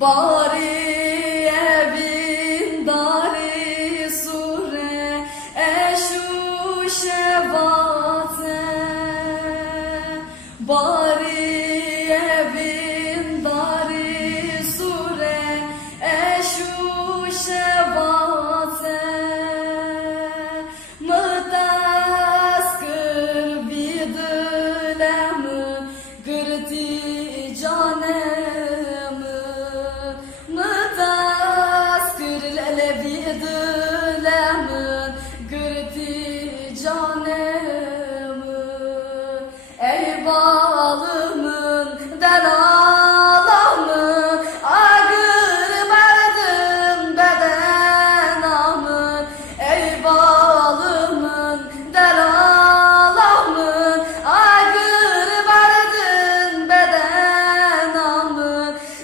Bari evin dari sure eşu şevate. Bari evin dari sure eşu şevate. Mırtaskır bidlemı gırti cane. Ey balımın delalamı, ağır verdim bedenamı. Ey balımın delalamı, ağır verdim bedenamı.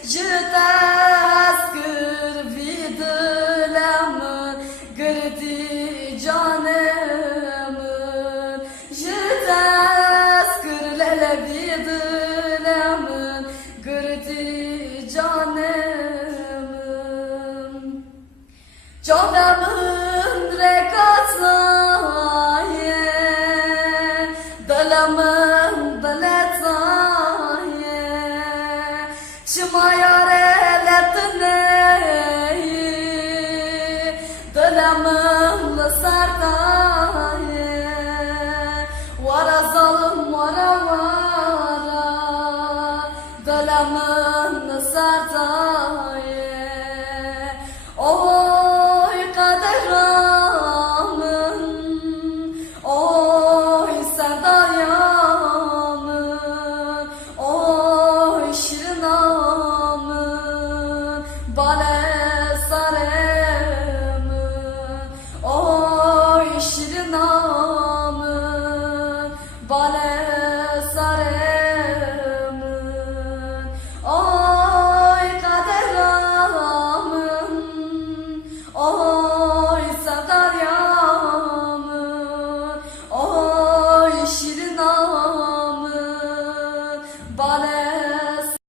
Jitaskır vidlamı, gırdi canımı. Vidlamın gırdi canımın. Canımın rekatnaye, dalamın baletnaye. Çımayar eletneyi, dalamın sartaye. Vara zalım vara vara, dalamın sartaye.